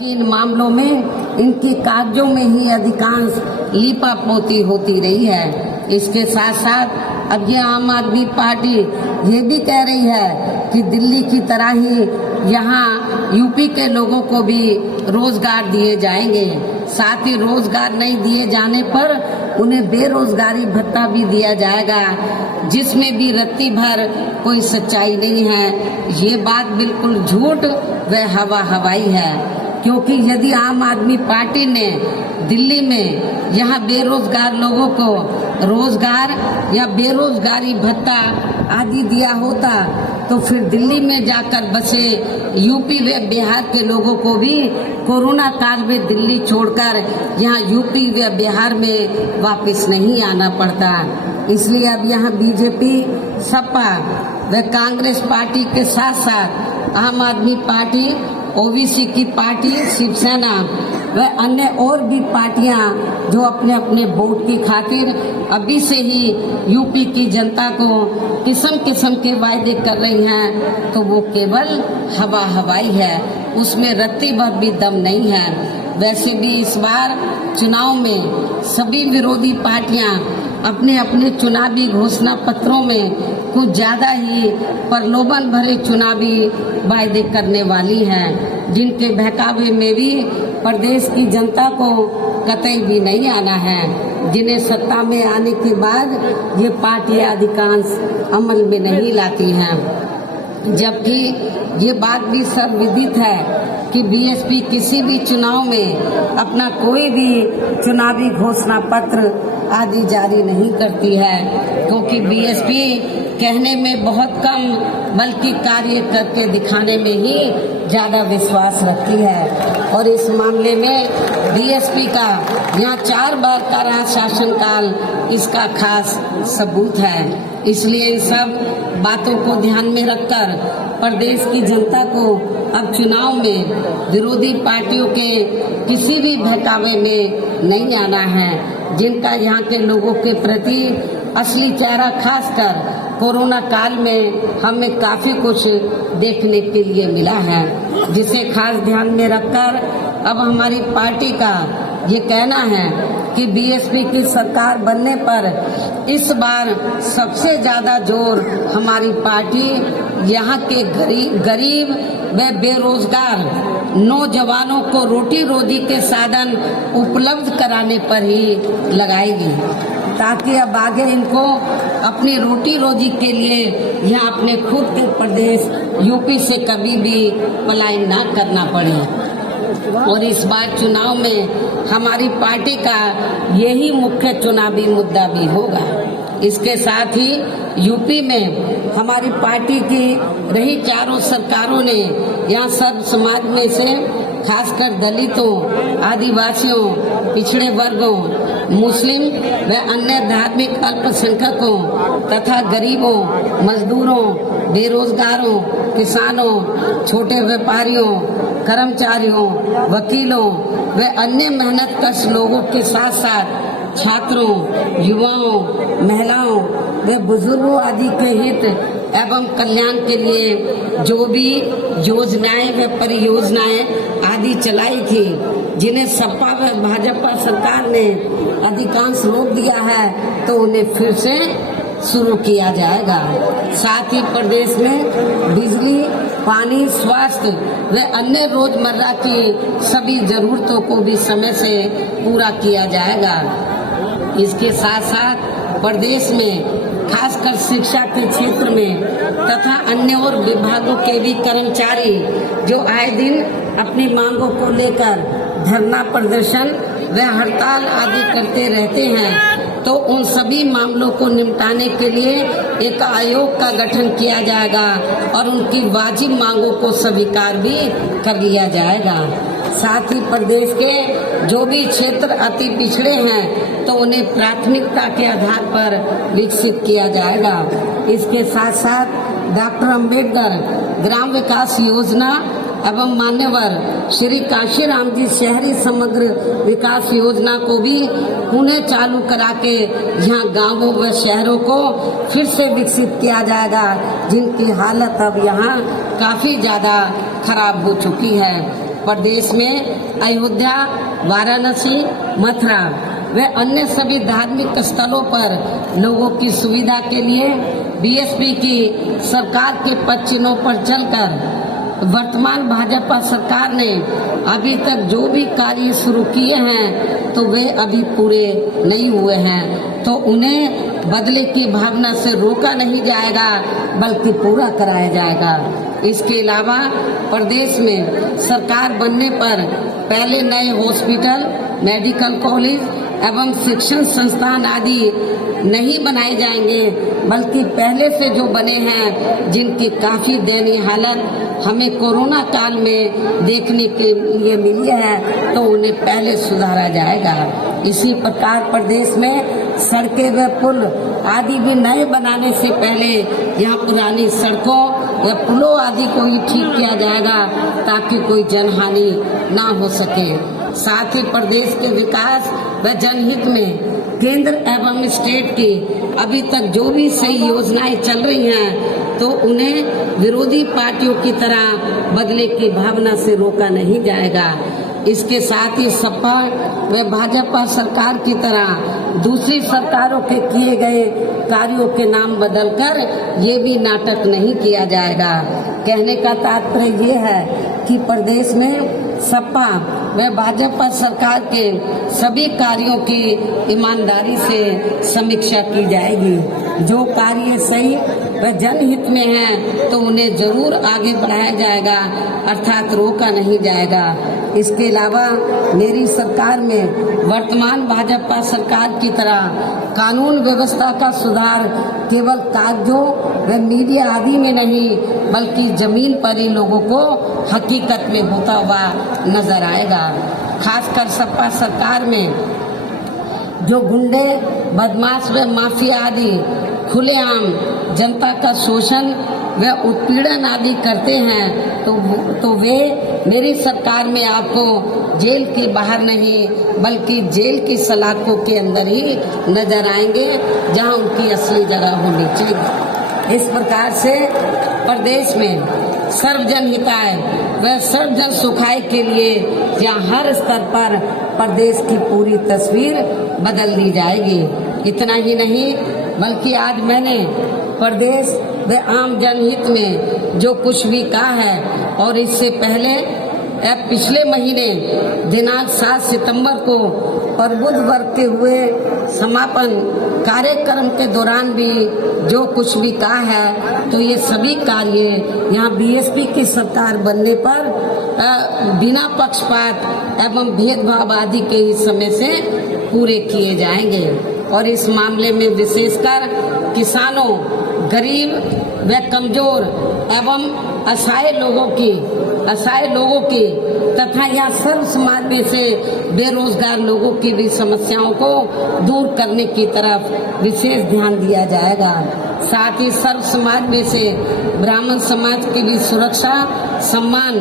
इन मामलों में इनकी कागजों में ही अधिकांश लीपापोती होती रही है। इसके साथ साथ अब ये आम आदमी पार्टी ये भी कह रही है कि दिल्ली की तरह ही यहाँ यूपी के लोगों को भी रोजगार दिए जाएंगे। साथ ही रोजगार नहीं दिए जाने पर उन्हें बेरोजगारी भत्ता भी दिया जाएगा, जिसमें भी रत्ती भर कोई सच्चाई नहीं है। ये बात बिल्कुल झूठ व हवाई है, क्योंकि यदि आम आदमी पार्टी ने दिल्ली में यहाँ बेरोजगार लोगों को रोजगार या बेरोजगारी भत्ता आदि दिया होता तो फिर दिल्ली में जाकर बसे यूपी व बिहार के लोगों को भी कोरोना काल में दिल्ली छोड़कर यहाँ यूपी व बिहार में वापस नहीं आना पड़ता। इसलिए अब यहाँ बीजेपी, सपा व कांग्रेस पार्टी के साथ साथ आम आदमी पार्टी, ओबीसी की पार्टी, शिवसेना व अन्य और भी पार्टियां जो अपने अपने वोट की खातिर अभी से ही यूपी की जनता को किस्म किस्म के वायदे कर रही हैं, तो वो केवल हवाई है, उसमें रत्ती भर भी दम नहीं है। वैसे भी इस बार चुनाव में सभी विरोधी पार्टियां अपने अपने चुनावी घोषणा पत्रों में कुछ ज्यादा ही प्रलोभन भरे चुनावी वायदे करने वाली हैं, जिनके बहकावे में भी प्रदेश की जनता को कतई भी नहीं आना है, जिन्हें सत्ता में आने के बाद ये पार्टियां अधिकांश अमल में नहीं लाती हैं। जबकि ये बात भी सर्वविदित है कि बीएसपी किसी भी चुनाव में अपना कोई भी चुनावी घोषणा पत्र आदि जारी नहीं करती है, क्योंकि बीएसपी कहने में बहुत कम बल्कि कार्य करके दिखाने में ही ज्यादा विश्वास रखती है। और इस मामले में बीएसपी का यहाँ 4 बार का रहा शासनकाल इसका खास सबूत है। इसलिए इन सब बातों को ध्यान में रखकर प्रदेश की जनता को अब चुनाव में विरोधी पार्टियों के किसी भी बहकावे में नहीं आना है, जिनका यहाँ के लोगों के प्रति असली चेहरा खासकर कोरोना काल में हमें काफी कुछ देखने के लिए मिला है, जिसे खास ध्यान में रखकर अब हमारी पार्टी का ये कहना है कि बीएसपी की सरकार बनने पर इस बार सबसे ज्यादा जोर हमारी पार्टी यहाँ के गरीब व बेरोजगार नौजवानों को रोटी रोजी के साधन उपलब्ध कराने पर ही लगाएगी, ताकि अब आगे इनको अपनी रोटी रोजी के लिए यहाँ अपने खुद के प्रदेश यूपी से कभी भी पलायन ना करना पड़े। और इस बार चुनाव में हमारी पार्टी का यही मुख्य चुनावी मुद्दा भी होगा। इसके साथ ही यूपी में हमारी पार्टी की रही चारों सरकारों ने यहाँ सब समाज में से खासकर दलितों, आदिवासियों, पिछड़े वर्गों, मुस्लिम व अन्य धार्मिक अल्पसंख्यकों तथा गरीबों, मजदूरों, बेरोजगारों, किसानों, छोटे व्यापारियों, कर्मचारियों, वकीलों व अन्य मेहनतकश लोगों के साथ साथ छात्रों, युवाओं, महिलाओं व बुजुर्गों आदि के हित एवं कल्याण के लिए जो भी योजनाएं व परियोजनाएं आदि चलाई थी, जिन्हें सपा व भाजपा सरकार ने अधिकांश रोक दिया है, तो उन्हें फिर से शुरू किया जाएगा। साथ ही प्रदेश में बिजली, पानी, स्वास्थ्य व अन्य रोजमर्रा की सभी जरूरतों को भी समय से पूरा किया जाएगा। इसके साथ साथ प्रदेश में खासकर शिक्षा के क्षेत्र में तथा अन्य और विभागों के भी कर्मचारी जो आए दिन अपनी मांगों को लेकर धरना प्रदर्शन व हड़ताल आदि करते रहते हैं, तो उन सभी मामलों को निपटाने के लिए एक आयोग का गठन किया जाएगा और उनकी वाजिब मांगों को स्वीकार भी कर लिया जाएगा। साथ ही प्रदेश के जो भी क्षेत्र अति पिछड़े हैं, तो उन्हें प्राथमिकता के आधार पर विकसित किया जाएगा। इसके साथ साथ डॉक्टर अंबेडकर ग्राम विकास योजना एवं मान्यवर श्री काशीराम जी शहरी समग्र विकास योजना को भी पुनः चालू करा के यहाँ गांवों व शहरों को फिर से विकसित किया जाएगा, जिनकी हालत अब यहाँ काफी ज्यादा खराब हो चुकी है। प्रदेश में अयोध्या, वाराणसी, मथुरा व अन्य सभी धार्मिक स्थलों पर लोगों की सुविधा के लिए बीएसपी की सरकार के पद चिन्हों पर चलकर वर्तमान भाजपा सरकार ने अभी तक जो भी कार्य शुरू किए हैं तो वे अभी पूरे नहीं हुए हैं, तो उन्हें बदले की भावना से रोका नहीं जाएगा बल्कि पूरा कराया जाएगा। इसके अलावा प्रदेश में सरकार बनने पर पहले नए हॉस्पिटल, मेडिकल कॉलेज एवं शिक्षण संस्थान आदि नहीं बनाए जाएंगे, बल्कि पहले से जो बने हैं जिनकी काफी दयनीय हालत हमें कोरोना काल में देखने के लिए मिली है तो उन्हें पहले सुधारा जाएगा। इसी प्रकार प्रदेश में सड़कें व पुल आदि भी नए बनाने से पहले यहाँ पुरानी सड़कों व पुलों आदि को ही ठीक किया जाएगा ताकि कोई जनहानि ना हो सके। साथ ही प्रदेश के विकास व जनहित में केंद्र एवं स्टेट की अभी तक जो भी सही योजनाएं चल रही हैं तो उन्हें विरोधी पार्टियों की तरह बदले की भावना से रोका नहीं जाएगा। इसके साथ ही सपा व भाजपा सरकार की तरह दूसरी सरकारों के किए गए कार्यों के नाम बदलकर ये भी नाटक नहीं किया जाएगा। कहने का तात्पर्य ये है कि प्रदेश में सपा व भाजपा सरकार के सभी कार्यों की ईमानदारी से समीक्षा की जाएगी। जो कार्य सही व जनहित में है तो उन्हें जरूर आगे बढ़ाया जाएगा, अर्थात रोका नहीं जाएगा। इसके अलावा मेरी सरकार में वर्तमान भाजपा सरकार की तरह कानून व्यवस्था का सुधार केवल कागजों व मीडिया आदि में नहीं बल्कि जमीन पर ही लोगों को हकीकत में होता हुआ नजर आएगा। खासकर सपा सरकार में जो गुंडे, बदमाश व माफिया आदि खुलेआम जनता का शोषण व उत्पीड़न आदि करते हैं तो वे मेरी सरकार में आपको जेल के बाहर नहीं बल्कि जेल की सलाखों के अंदर ही नजर आएंगे जहां उनकी असली जगह होनी चाहिए। इस प्रकार से प्रदेश में सर्वजन हिताय व सर्वजन सुखाय के लिए यहाँ हर स्तर पर प्रदेश की पूरी तस्वीर बदल दी जाएगी। इतना ही नहीं बल्कि आज मैंने प्रदेश व आम जनहित में जो कुछ भी कहा है और इससे पहले पिछले महीने दिनांक 7 सितंबर को प्रबुद्ध वर्ग के हुए समापन कार्यक्रम के दौरान भी जो कुछ भी कहा है तो ये सभी कार्य यहाँ बीएसपी की सरकार बनने पर बिना पक्षपात एवं भेदभाव आदि के ही समय से पूरे किए जाएंगे। और इस मामले में विशेषकर किसानों, गरीब व कमजोर एवं असहाय लोगों की तथा यहाँ सर्व समाज में से बेरोजगार लोगों की भी समस्याओं को दूर करने की तरफ विशेष ध्यान दिया जाएगा। साथ ही सर्व समाज में से ब्राह्मण समाज की भी सुरक्षा, सम्मान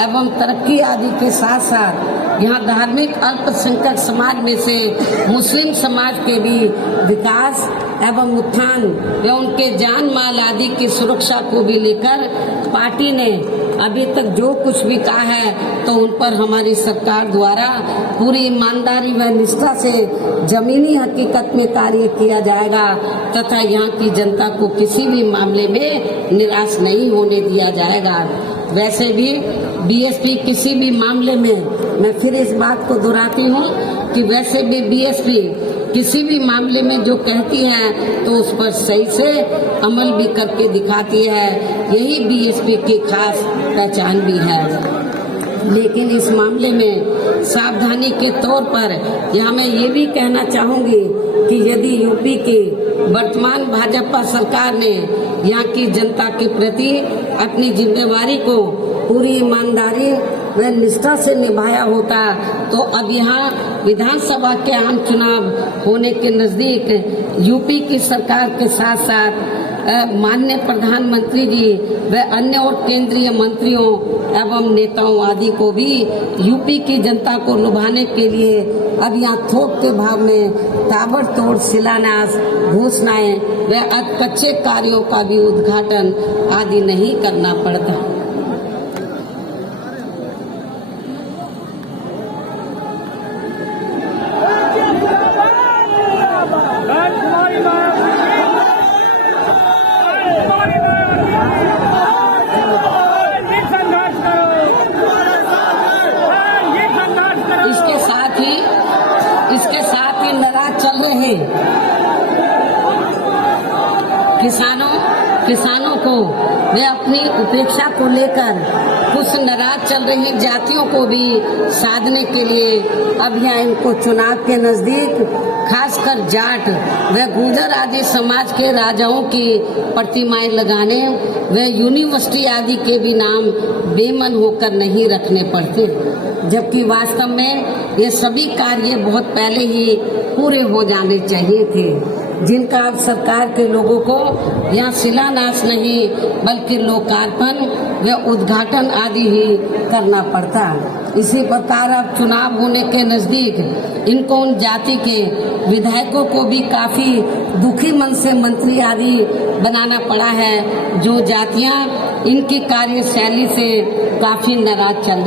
एवं तरक्की आदि के साथ साथ यहाँ धार्मिक अल्पसंख्यक समाज में से मुस्लिम समाज के भी विकास एवं उत्थान व उनके जान माल आदि की सुरक्षा को भी लेकर पार्टी ने अभी तक जो कुछ भी कहा है तो उन पर हमारी सरकार द्वारा पूरी ईमानदारी व निष्ठा से जमीनी हकीकत में कार्य किया जाएगा तथा यहाँ की जनता को किसी भी मामले में निराश नहीं होने दिया जाएगा। वैसे भी बीएसपी किसी भी मामले में, मैं फिर इस बात को दोहराती हूँ कि वैसे भी बीएसपी किसी भी मामले में जो कहती है तो उस पर सही से अमल भी करके दिखाती है, यही बीएसपी की खास पहचान भी है। लेकिन इस मामले में सावधानी के तौर पर यहाँ मैं ये भी कहना चाहूँगी कि यदि यूपी की वर्तमान भाजपा सरकार ने यहाँ की जनता के प्रति अपनी जिम्मेवारी को पूरी ईमानदारी व निष्ठा से निभाया होता तो अब यहाँ विधानसभा के आम चुनाव होने के नजदीक यूपी की सरकार के साथ साथ माननीय प्रधानमंत्री जी व अन्य और केंद्रीय मंत्रियों एवं नेताओं आदि को भी यूपी की जनता को लुभाने के लिए अब यहाँ थोक के भाव में ताबड़तोड़ शिलान्यास, घोषणाएं व कच्चे कार्यों का भी उद्घाटन आदि नहीं करना पड़ता। किसानों को वे अपनी उपेक्षा को लेकर कुछ नाराज चल रही जातियों को भी साधने के लिए अब यहाँ इनको चुनाव के नजदीक खासकर जाट व गुर्जर आदि समाज के राजाओं की प्रतिमाएं लगाने व यूनिवर्सिटी आदि के भी नाम बेमन होकर नहीं रखने पड़ते, जबकि वास्तव में ये सभी कार्य बहुत पहले ही पूरे हो जाने चाहिए थे, जिनका अब सरकार के लोगों को यहाँ शिलान्यास नहीं बल्कि लोकार्पण व उद्घाटन आदि ही करना पड़ता। इसी प्रकार अब चुनाव होने के नजदीक इनको उन जाति के विधायकों को भी काफी दुखी मन से मंत्री आदि बनाना पड़ा है, जो जातियां इनकी कार्यशैली से काफी नाराज चल रही।